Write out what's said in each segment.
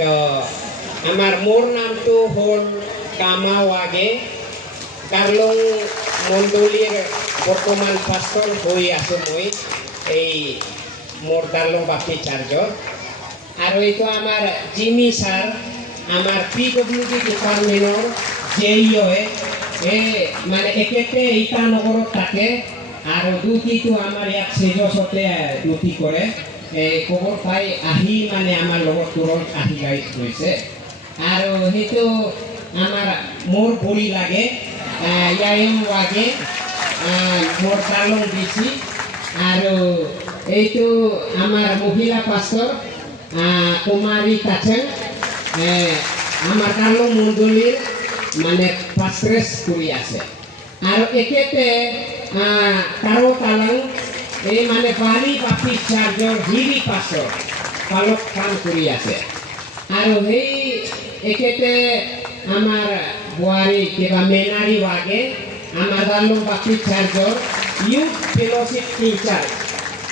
তো আমার মোর নামটো হল কামা ওয়াগে কার্লং মণ্ডলীর বর্তমান পাস্টর হয়ে আছো মই এই মোর কার্লং বাপি চার্জ আর এইটো আমার জিমি স্যার আমার পিডব্লিউডি ডিপার্টমেন্টর জেইও মানে একেতে ইটানগরত থাকে আর দুটিটো আমার ইয়াত সেজসতে ডিউটি কৰে খবৰ পাই আহি মানে আমাৰ লগত তুৰন্ত আহি গৈছে আৰু সেইটো আমাৰ মোৰ ভৰি লাগে ইয়াম লাগে মোৰ কাৰ্লং দিছি আৰু এইটো আমাৰ মহিলা পাস্টৰ কুমাৰী কাছেং আমাৰ কাৰ্লং মণ্ডলীৰ মানে পাস্ট্ৰেস কৰি আছে আৰ একেতে কাৰো কালাং এই মানে বালি বাপি চাৰ্জৰ হিৰি পাস্টৰ পালক কাম কৰি আছে আৰ সেই একেতে আমাৰ বোৱাৰী কিবা মেনাৰি ওয়াগে আমাৰ কাৰ্লং বাপি চাৰ্জৰ youth fellowship in charge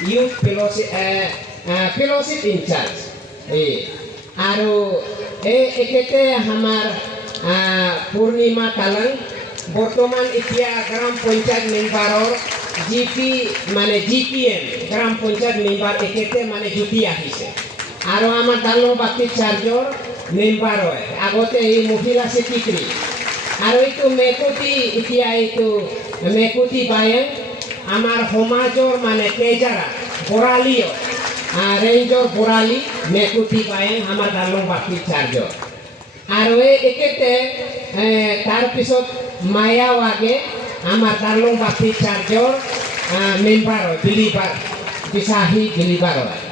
youth fellowship in charge আৰু একেতে আমার পূর্ণিমা কালাং বর্তমান এতিয়া গ্রাম পঞ্চায়েত মেম্বারর জিপি মানে জিপিএম গ্রাম পঞ্চায়েত মেম্বার একেতে মানে জুটি আহিছে আর আমার কার্লং বাপি চার্জর মেম্বার হয় আগতে এই মহিলা সেক্রেটারি আর এইটো মেকুটি এতিয়া এইটো মেকুটি বায়ে আমার সমাজর মানে তেজারা বৰালিও রেঞ্জর বরালি মেকুটি পায়ে আমার কার্লং বাপি চার্জর আর একেতে তার পিছত মায়া ওয়াগে আমার কার্লং বাপি চার্জর মেম্বার হয় বিলিবার বিশাহী বিলিবার হয়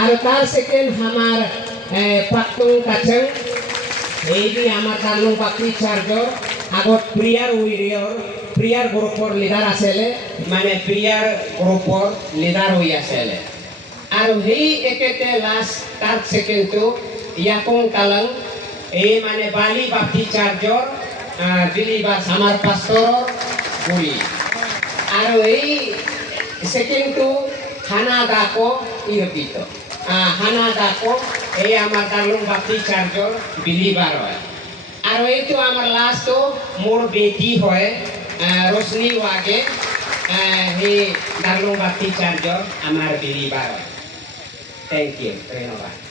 আর তার সেকেন্ড আমার পাক্তং কাছেং এই আমার কার্লং বাপি চার্জর আগত প্রিয়ার গ্রুপর লিডার আছিলে মানে প্রিয়ার গ্রুপর লিডার হয়ে আছিলে আর সেই একেতে লাস্ট তার সেকেন্ডটো ইয়াকং কালাং এই মানে বালি বাপি চার্জর বিলিবাস আমার পাস্টরর বুড়ি আর এই সেকেন্ডটো হানা দাকো ইরপিত হানা দাকো এই আমার কার্লং বাপি চার্জর বিলিবার হয় আর এইটো আমার লাস্টও মোর বেটি হয় রোশনি ওয়াগে সেই কার্লং বাপি চার্জর আমার বিলিবার হয়। Thank you. Terima kasih.